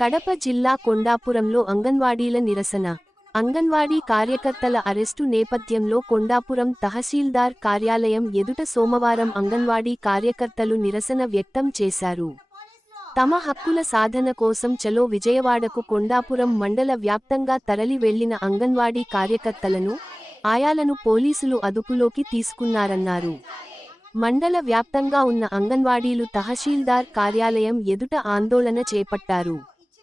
కడప జిల్లా కొండాపురంలో అంగన్వాడీల నిరసన. అంగన్వాడీ కార్యకర్తల అరెస్టు నేపథ్యంలో కొండాపురం తహసీల్దార్ కార్యాలయం ఎదుట సోమవారం అంగన్వాడీ కార్యకర్తలు నిరసన వ్యక్తం చేశారు. తమ హక్కుల సాధన కోసం చలో విజయవాడకు కొండాపురం మండల వ్యాప్తంగా తరలి వెళ్ళిన అంగన్వాడీ కార్యకర్తలను ఆయాలను పోలీసులు అదుపులోకి తీసుకున్నారన్నారు. మండల వ్యాప్తంగా ఉన్న అంగన్వాడీలు తహసీల్దార్ కార్యాలయం ఎదుట ఆందోళన చేపట్టారు.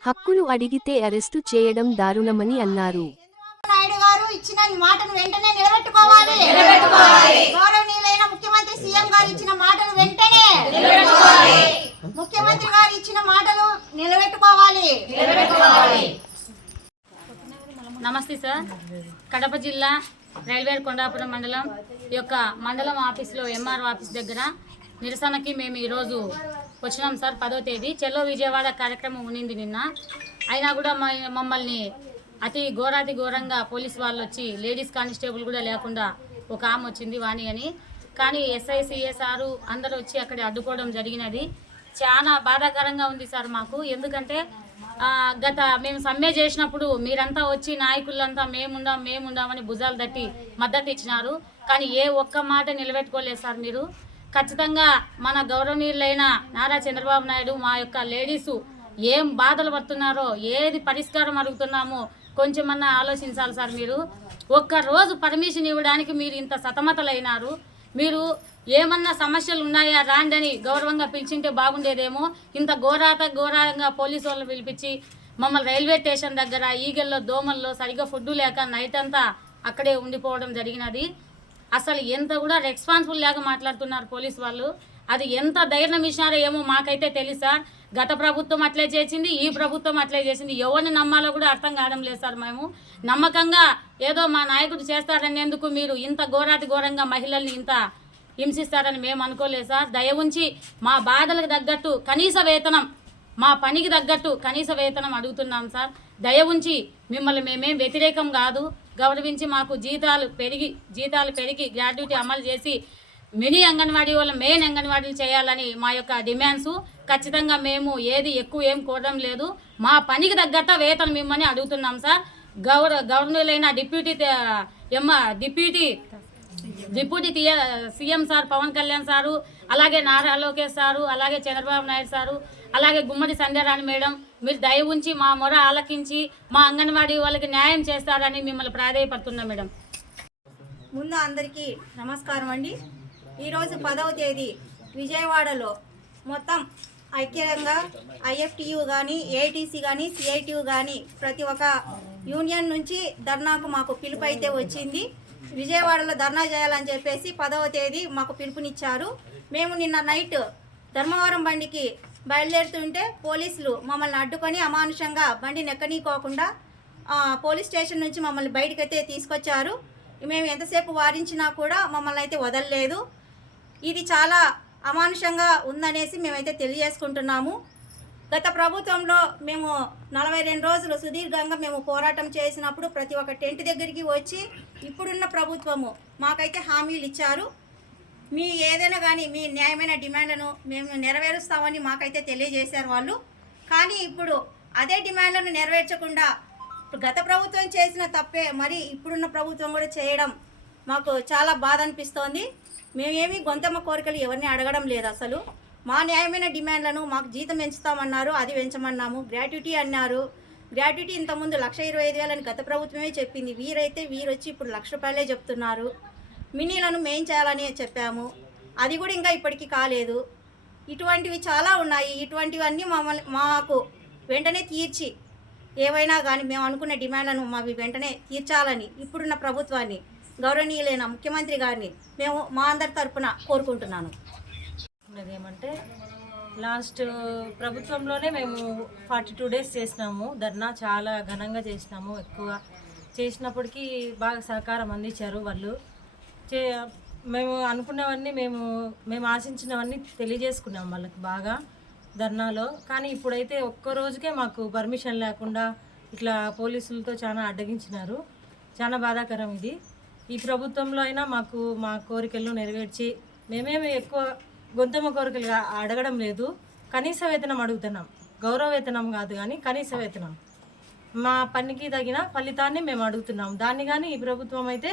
హక్కులు అడిగితే అరెస్టు చేయడం దారుణమని అన్నారు. నాయుడు గారు ఇచ్చిన మాటను వెంటనే నిలబెట్టుకోవాలి. గౌరవనీయులైన ముఖ్యమంత్రి సీఎం గారు ఇచ్చిన మాటను వెంటనే ముఖ్యమంత్రి గారు ఇచ్చిన మాటలు నిలబెట్టుకోవాలి. నమస్తే సార్. కడప జిల్లా రైల్వే కొండాపురం మండలం యొక్క మండలం ఆఫీస్లో ఎంఆర్ ఆఫీస్ దగ్గర నిరసనకి మేము ఈరోజు వచ్చినాం సార్ పదో తేదీ. చెల్లో విజయవాడ కార్యక్రమం ఉన్నింది నిన్న. అయినా కూడా మమ్మల్ని అతి ఘోరాతి ఘోరంగా పోలీస్ వాళ్ళు వచ్చి లేడీస్ కానిస్టేబుల్ కూడా లేకుండా ఒక ఆమె వచ్చింది వాణి అని. కానీ ఎస్ఐ సిఎస్ఆర్ అందరూ వచ్చి అక్కడ అడ్డుకోవడం జరిగినది. చాలా బాధాకరంగా ఉంది సార్ మాకు. ఎందుకంటే గత మేము సమ్మె చేసినప్పుడు మీరంతా వచ్చి నాయకులంతా మేముందాం మేముందామని భుజాలు తట్టి మద్దతు ఇచ్చినారు. కానీ ఏ ఒక్క మాట నిలబెట్టుకోలేదు సార్ మీరు. ఖచ్చితంగా మన గౌరవనీయులైన నారా చంద్రబాబు నాయుడు మా యొక్క లేడీసు ఏం బాధలు పడుతున్నారో ఏది పరిష్కారం అడుగుతున్నామో కొంచెమన్నా ఆలోచించాలి సార్ మీరు. ఒక్క రోజు పర్మిషన్ ఇవ్వడానికి మీరు ఇంత సతమతలైనారు. మీరు ఏమన్నా సమస్యలు ఉన్నాయా? రాండని గౌరవంగా పిలిచింటే బాగుండేదేమో. ఇంత ఘోరాత ఘోరంగా పోలీసు వాళ్ళని పిలిపించి మమ్మల్ని రైల్వే స్టేషన్ దగ్గర ఈగల్లో దోమల్లో సరిగ్గా ఫుడ్ లేక నైట్ అంతా అక్కడే ఉండిపోవడం జరిగినది. అసలు ఎంత కూడా రెస్పాన్సిబుల్ లేక మాట్లాడుతున్నారు పోలీసు వాళ్ళు. అది ఎంత ధైర్యం ఇచ్చినారో ఏమో మాకైతే తెలుసు. సార్ గత ప్రభుత్వం అట్లే చేసింది ఈ ప్రభుత్వం అట్లే చేసింది. ఎవరిని నమ్మాలో కూడా అర్థం కావడం లేదు సార్ మేము. నమ్మకంగా ఏదో మా నాయకుడు చేస్తారనేందుకు మీరు ఇంత ఘోరాతి ఘోరంగా మహిళల్ని ఇంత హింసిస్తారని మేము అనుకోలేదు సార్. దయ ఉంచి మా బాధలకు తగ్గట్టు కనీస వేతనం మా పనికి తగ్గట్టు కనీస వేతనం అడుగుతున్నాం సార్. దయ ఉంచి మిమ్మల్ని మేమేం వ్యతిరేకం కాదు. గౌరవించి మాకు జీతాలు పెరిగి జీతాలు పెరిగి గ్రాడ్యుటీ అమలు చేసి మినీ అంగన్వాడీ వాళ్ళ మెయిన్ అంగన్వాడీలు చేయాలని మా యొక్క డిమాండ్స్. ఖచ్చితంగా మేము ఏది ఎక్కువ ఏం కోరడం లేదు. మా పనికి తగ్గట్ట వేతనం మిమ్మల్ని అడుగుతున్నాం సార్. గౌరవ గవర్నర్లైన డిప్యూటీ ఎమ్మ డిప్యూటీ డిప్యూటీ తీయ CM sir Pawan Kalyan sir అలాగే నారా లోకేష్ సారు అలాగే చంద్రబాబు నాయుడు సారు అలాగే గుమ్మడి సంధ్యారాణి మేడం మీరు దయ ఉంచి మా మొర ఆలకించి మా అంగన్వాడీ వాళ్ళకి న్యాయం చేస్తారని మిమ్మల్ని ప్రాధాయపడుతున్నాం మేడం. ముందు అందరికీ నమస్కారం అండి. ఈరోజు పదవ తేదీ విజయవాడలో మొత్తం ఐక్యంగా ఐఎఫ్టియు కానీ ఏఐటీసీ కానీ సిఐటియు కానీ ప్రతి ఒక్క యూనియన్ నుంచి ధర్నాకు మాకు పిలుపు అయితే వచ్చింది. విజయవాడలో ధర్నా చేయాలని చెప్పేసి పదవ తేదీ మాకు పిలుపునిచ్చారు. మేము నిన్న నైట్ ధర్మవరం బండికి బయలుదేరుతుంటే పోలీసులు మమ్మల్ని అడ్డుకొని అమానుషంగా బండి నెక్కనీకోకుండా పోలీస్ స్టేషన్ నుంచి మమ్మల్ని బయటకైతే తీసుకొచ్చారు. మేము ఎంతసేపు వారించినా కూడా మమ్మల్ని అయితే వదలలేదు. ఇది చాలా అమానుషంగా ఉందనేసి మేమైతే తెలియజేసుకుంటున్నాము. గత ప్రభుత్వంలో మేము నలభై రెండు రోజులు సుదీర్ఘంగా మేము పోరాటం చేసినప్పుడు ప్రతి ఒక్క టెంట్ దగ్గరికి వచ్చి ఇప్పుడున్న ప్రభుత్వము మాకైతే హామీలు ఇచ్చారు. మీ ఏదైనా కానీ మీ న్యాయమైన డిమాండ్లను మేము నెరవేరుస్తామని మాకైతే తెలియజేశారు వాళ్ళు. కానీ ఇప్పుడు అదే డిమాండ్లను నెరవేర్చకుండా గత ప్రభుత్వం చేసిన తప్పే మరి ఇప్పుడున్న ప్రభుత్వం కూడా చేయడం మాకు చాలా బాధ అనిపిస్తోంది. మేమేమి గొంతమ్మ కోరికలు ఎవరిని అడగడం లేదు అసలు. మా న్యాయమైన డిమాండ్లను మాకు జీతం పెంచుతామన్నారు అది పెంచమన్నాము గ్రాట్యుటీ అన్నారు. గ్రాట్యుటీ ఇంతకుముందు లక్ష ఇరవై ఐదు వేలని గత ప్రభుత్వమే చెప్పింది. వీరైతే వీరొచ్చి ఇప్పుడు లక్ష రూపాయలే చెప్తున్నారు. మినీలను మెయిన్ చేయాలని చెప్పాము. అది కూడా ఇంకా ఇప్పటికీ కాలేదు. ఇటువంటివి చాలా ఉన్నాయి. ఇటువంటివన్నీ మమ్మల్ని మాకు వెంటనే తీర్చి ఏవైనా కానీ మేము అనుకున్న డిమాండ్లను మావి వెంటనే తీర్చాలని ఇప్పుడున్న ప్రభుత్వాన్ని గౌరవనీయులైన ముఖ్యమంత్రి గారిని మేము మా అందరి తరఫున కోరుకుంటున్నాను. ఏమంటే లాస్ట్ ప్రభుత్వంలోనే మేము ఫార్టీ టూ డేస్ చేసినాము. ధర్నా చాలా ఘనంగా చేసినాము ఎక్కువ. చేసినప్పటికీ బాగా సహకారం అందించారు వాళ్ళు. చే మేము అనుకున్నవన్నీ మేము మేము ఆశించినవన్నీ తెలియజేసుకున్నాం వాళ్ళకి బాగా ధర్నాలో. కానీ ఇప్పుడైతే ఒక్క రోజుకే మాకు పర్మిషన్ లేకుండా ఇట్లా పోలీసులతో చాలా అడ్డగించినారు. చాలా బాధాకరం ఇది. ఈ ప్రభుత్వంలో అయినా మాకు మా కోరికలను నెరవేర్చి మేమేమి ఎక్కువ గొంతమ్మ కోరికలు అడగడం లేదు. కనీస వేతనం అడుగుతున్నాం. గౌరవ వేతనం కాదు కానీ కనీస వేతనం. మా పనికి తగిన ఫలితాన్ని మేము అడుగుతున్నాం. దాన్ని కానీ ఈ ప్రభుత్వం అయితే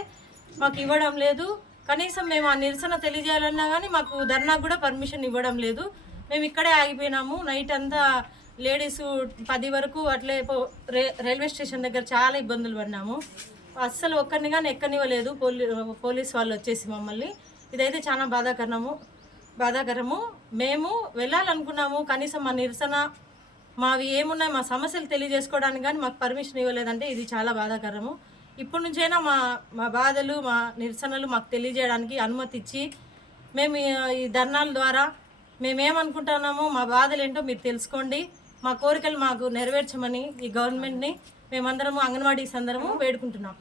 మాకు ఇవ్వడం లేదు. కనీసం మేము ఆ నిరసన తెలియజేయాలన్నా కానీ మాకు ధర్నాకు కూడా పర్మిషన్ ఇవ్వడం లేదు. మేము ఇక్కడే ఆగిపోయినాము. నైట్ అంతా లేడీస్ పది వరకు అట్లే పో- రైల్వే స్టేషన్ దగ్గర చాలా ఇబ్బందులు పడినాము. అస్సలు ఒక్కరిని కానీ ఎక్కనివ్వలేదు. పోలీ పోలీస్ వాళ్ళు వచ్చేసి మమ్మల్ని. ఇదైతే చాలా బాధాకరము బాధాకరము. మేము వెళ్ళాలనుకున్నాము. కనీసం మా నిరసన మావి ఏమున్నాయి మా సమస్యలు తెలియజేసుకోవడానికి కానీ మాకు పర్మిషన్ ఇవ్వలేదంటే ఇది చాలా బాధాకరము. ఇప్పటి నుంచైనా మా మా బాధలు మా నిరసనలు మాకు తెలియజేయడానికి అనుమతి ఇచ్చి మేము ఈ- ధర్నాల ద్వారా మేమేమనుకుంటున్నామో మా బాధలు ఏంటో మీరు తెలుసుకోండి. మా కోరికలు మాకు నెరవేర్చమని ఈ గవర్నమెంట్ని మేమందరము అంగన్వాడీస్ అందరము వేడుకుంటున్నాం.